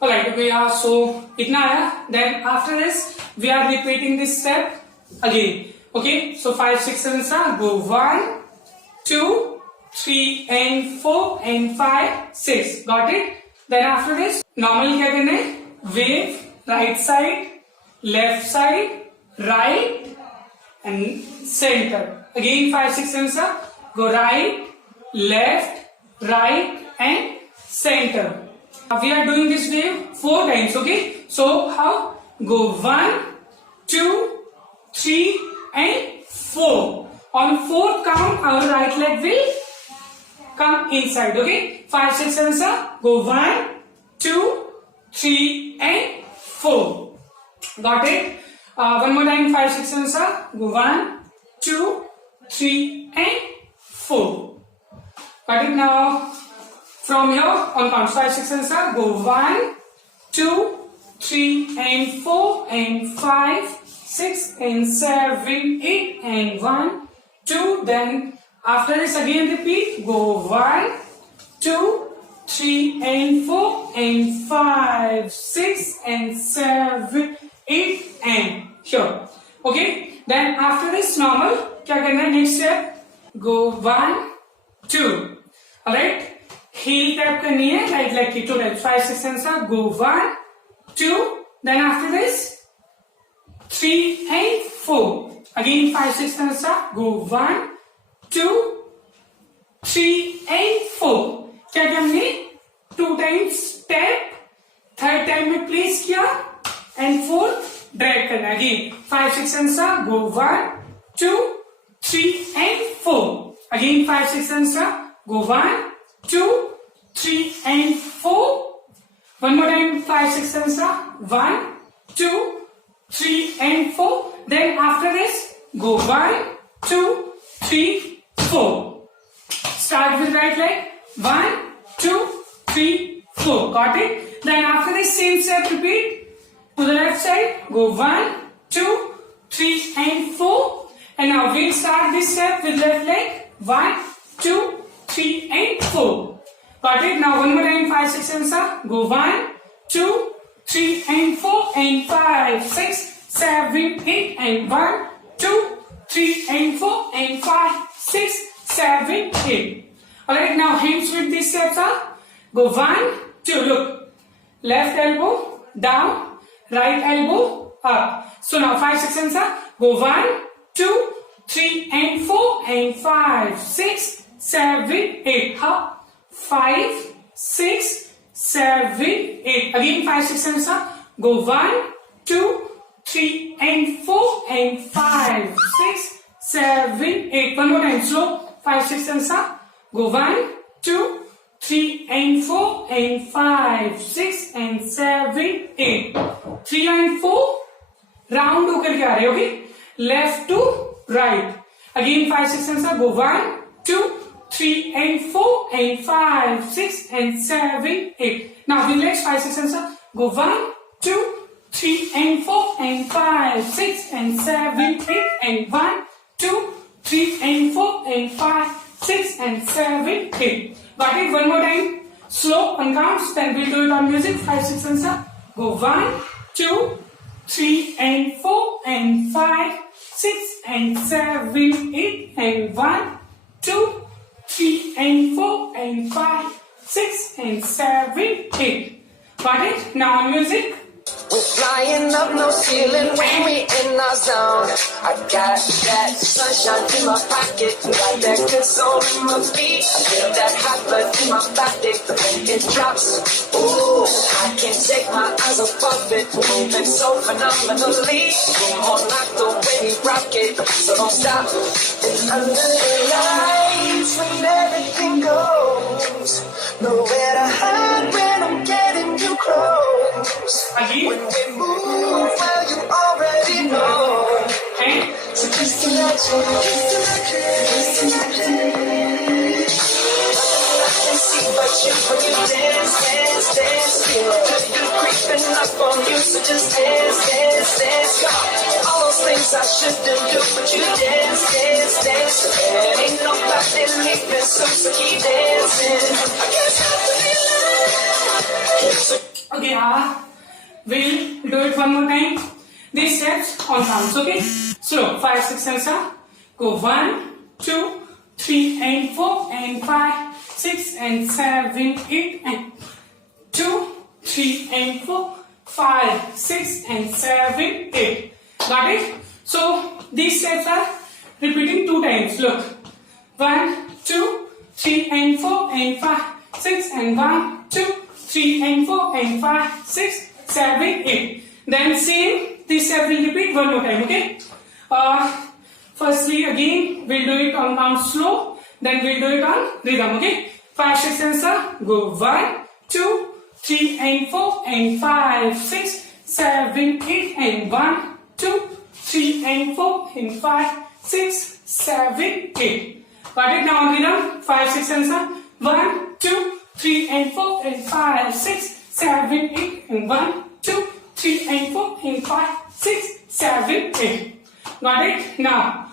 Alright, okay, so itna aaya. Then after this, we are repeating this step again. Okay, so 5, 6, 7 go 1, 2, 3 and 4 and 5, 6. Got it? Then after this, normal क्या करना है? Wave, right side, left side, right and center. Again 5, 6, 7 go right, left, right and center. We are doing this wave 4 times, okay? So how? Go 1, 2, 3 and 4. On 4th count, our right leg will come inside, okay? 5, 6, 7 go 1, 2, 3 and 4. Got it? One more time, 5, 6, 7 go 1, 2, 3 and 4. Got it? Now from here on count 5, 6, 7 go 1, 2, 3 and 4 and 5, 6 and 7, 8 and 1, 2. Then after this again repeat. Go 1, 2, 3 and 4 and 5, 6 and 7, 8 and here. Okay. Then after this normal क्या करना है? Next step. Go 1, 2. Alright. Heel tap करनी है right leg की 2 times. 5, 6 7 go 1, 2. Then after this 3 and 4. Again 5, 6 7 go 1, 2, 3 and 4. क्या किया हमने? 2 times step, third time में place किया and fourth drag करना. Again 5, 6 7 go 1, 2, 3 and 4. Again 5, 6 7 go 1, 2, 3 and 4. One more time 5, 6 7 1, 2, 3 and 4. Then after this go 1, 2, 3, 4. Start with right leg. 1, 2, 3, 4. Got it? Then after this same step repeat. To the left side go 1, 2, 3 and 4. And now we'll start this step with left leg. 1, 2, 3 and 4. Got it? Now one more time 5, 6, 7 go 1, 2, 3 and 4 and 5, 6, 7, 8 and 1, 2, 3 and 4 and 5, 6, 7, 8. Alright, now hands with these steps are go 1, 2. Look, left elbow down, right elbow up. So now 5, 6 go 1, 2, 3 and 4 and 5, 6, 7, 8. Up. 5, 6, 7, 8. Again 5, 6, 7 go 1, 2, 3 and 4 and 5, 6, 7, 8. One more time slow. 5, 6, 7 go 1, 2, 3 and 4 and 5, 6 and 7, 8. 3 and 4 round होकर के आ रहे. Okay, left to right. Again 5, 6, 7 go 1, 2, 3 and 4 and 5, 6 and 7, 8. Now relax. 5, 6, 7 go 1, 2, 3 and 4 and 5, 6 and 7, 8 and 1, 2, 3 and 4 and 5, 6 and 7, 8. Got it? One more time. Slow on counts. Then we'll do it on music. 5, 6 7 go 1, 2, 3 and 4 and 5, 6 and 7, 8 and 1, 2, 3 and 4 and 5, 6 and 7, 8. Got it? Now on music. We're flying up no ceiling when we in our zone. I got that sunshine in my pocket, got that good soul in my feet. I feel that hot blood in my body when it drops. Ooh, I can't take my eyes off of it, moving so phenomenally. Come on, like the way we rock it, so don't stop. And under the lights when everything goes, nowhere to hide when I'm getting you close. When we move, well, you already know. So just imagine, I can see but you when you dance, dance, dance. Feel you creeping up on you, so just dance, dance, dance. All those things I shouldn't do, but you dance, dance, dance. And ain't nobody leaving, so keep dancing. I can't stop the feeling. Okay, we'll do it one more time. These steps on counts, okay? Slow. 5, 6, 7, start. Go 1, 2, 3, and 4, and 5, 6, and 7, 8, and 2, 3, and 4, 5, 6, and 7, 8. Got it? So these steps are repeating 2 times. Look. 1, 2, 3, and 4, and 5, 6, and 1, 2, 3, and 4, and 5, 6, 7, 8. Then same, this step will repeat one more time, okay? Firstly, again, we'll do it on count slow, then we'll do it on rhythm, okay? 5, 6, 7, start. Go 1, 2, 3, and 4, and 5, 6, 7, 8, and 1, 2, 3, and 4, and 5, 6, 7, 8. Got it? Now on rhythm, 5, 6, 7, start. 1, 2, 3, and 4, and 5, 6, 7, 8, and 1, 2, 3, and 4, and 5, 6, 7, 8. Got it? Now,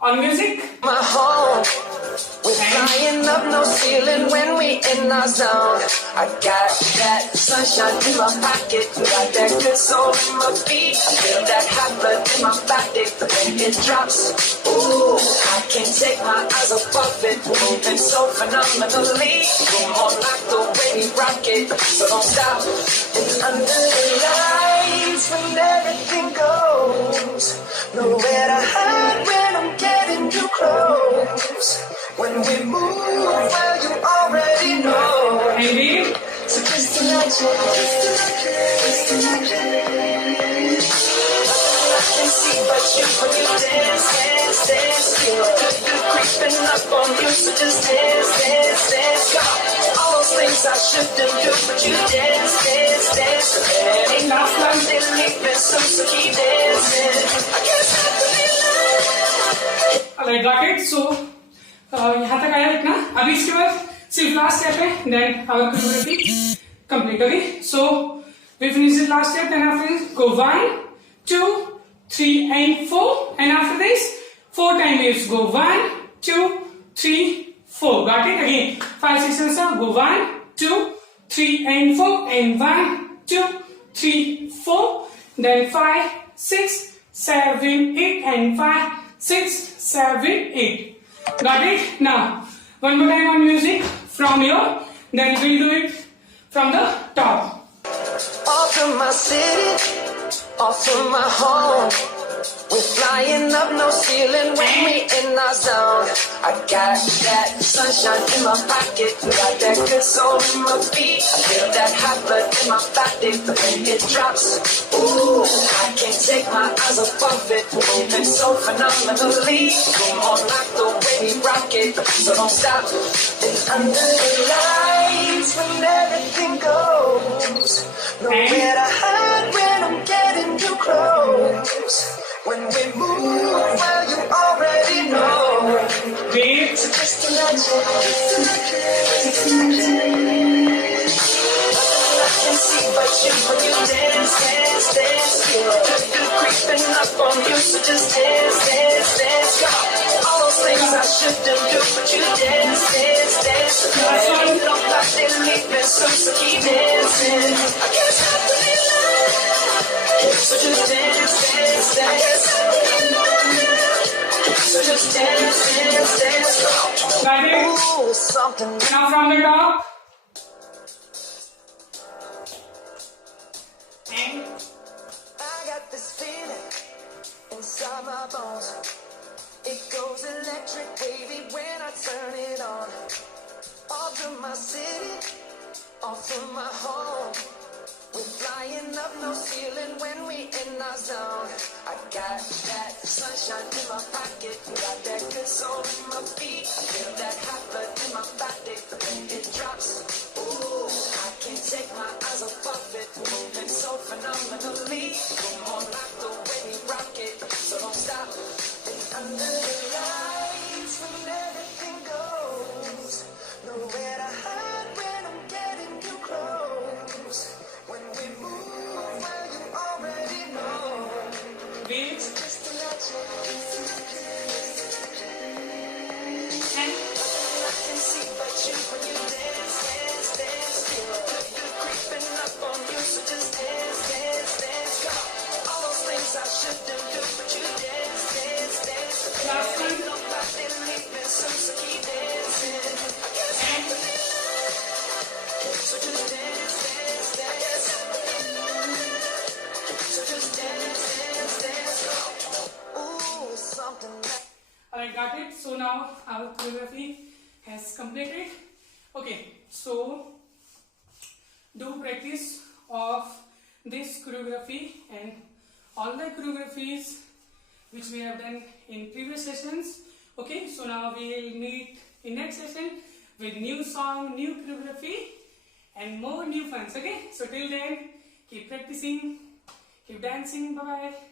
on music. My home, we're flying up no ceiling when we in our zone. I got that sunshine in my pocket, got that good soul in my feet. I feel that hot blood in my body when it drops. Ooh, I can't take my eyes off it, moving so phenomenally. Come on, like the way we rock it, so don't stop. And under the lights when everything goes, nowhere to hide when I'm getting too close. When we move, well, you already know. Maybe. So just imagine, I can see but you when you dance. You're creeping up on you, so just dance. All those things I shouldn't do, but you dance. Ain't no fun, they leaving soon, so keep dancing. I can't stop the Alright, got it. So यहाँ तक आया इतना. अभी इसके बाद सिर्फ last step है. Then our choreography complete. Okay. So we finish the last step. Then after this, go 1, 2, 3, and 4. And after this, 4 time waves. Go 1, 2, 3, 4. Got it? Again 5, 6, 7, 7. Go 1, 2, 3, and 4. And 1, 2, 3, 4. Then 5, 6, 7, 8, and 5, 6, 7, 8. Got it? Now, one more time on music from here. Then we'll do it from the top. Off from my city, off from my home. We're flying up no ceiling when we in our zone. I got that sunshine in my pocket, got that good soul in my feet. I feel that hot blood in my body when it drops. Ooh, I can't take my eyes off it, moving so phenomenally. Come on, like the way we rock it, so don't stop. And under the lights when everything goes, nowhere to hide when I'm getting too close. When we move, well, you already know. Wait. So just imagine. I can see but you when you dance. You're creeping up on you, so just dance. All those things I shouldn't do, but you dance. Ain't nobody leaving soon, so keep dancing. I can't stop the feeling, so just dance. I can't stop the feeling, so just dance. Got it? Ooh, something. Now from the top. And I got this feeling inside my bones. It goes electric wavy when I turn it on. Off from my city, off from my home. We're flying up no ceiling when we in our zone. I got that sunshine in my pocket, got that good soul in my feet. I feel that hot blood in my body when it drops. Ooh, I can't take my eyes off it, moving so phenomenally. Come on, like the way we rock it, so don't stop. And under the lights when everything goes, nowhere to hide when I'm getting too close. When we move, well, you already know. wait. Just imagine. And I can see but you when you dance. You're creeping up on you. our choreography has completed. Okay, so do practice of this choreography and all the choreographies which we have done in previous sessions. Okay, so now we will meet in next session with new song, new choreography and more new funs. Okay, so till then keep practicing, keep dancing. Bye bye.